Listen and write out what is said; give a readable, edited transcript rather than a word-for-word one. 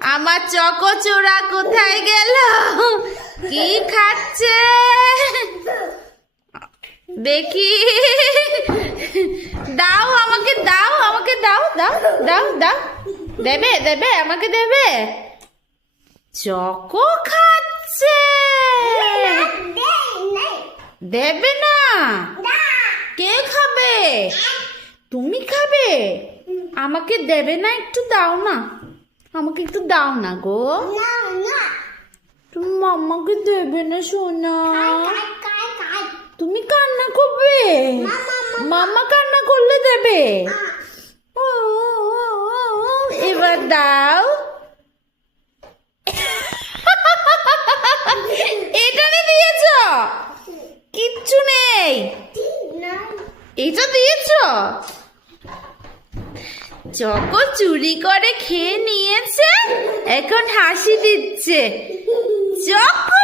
আমার চকোচোরা কোথায় গেল? কি খাচ্ছে দেখি। দাও আমাকে, দাও আমাকে, দাও দাও দাও দাও। দেবে দেবে আমাকে দেবে? চকো খাচ্ছে। দেবে না? কে খাবে? তুমি খাবে? আমাকে দেবে না? একটু দাও না, আমাকে একটু দাও না গো। তুমি মাম্মাকে দেবে না সোনা? তুমি কান্না করবে? মাম্মা কান্না করলে দেবে? এবার দাও। এটারে দিয়েছ? কিচ্ছু নেই। এটা দিয়েছ? চকো চুরি করে খেয়ে নিয়েছে, এখন হাসি দিচ্ছে। চকো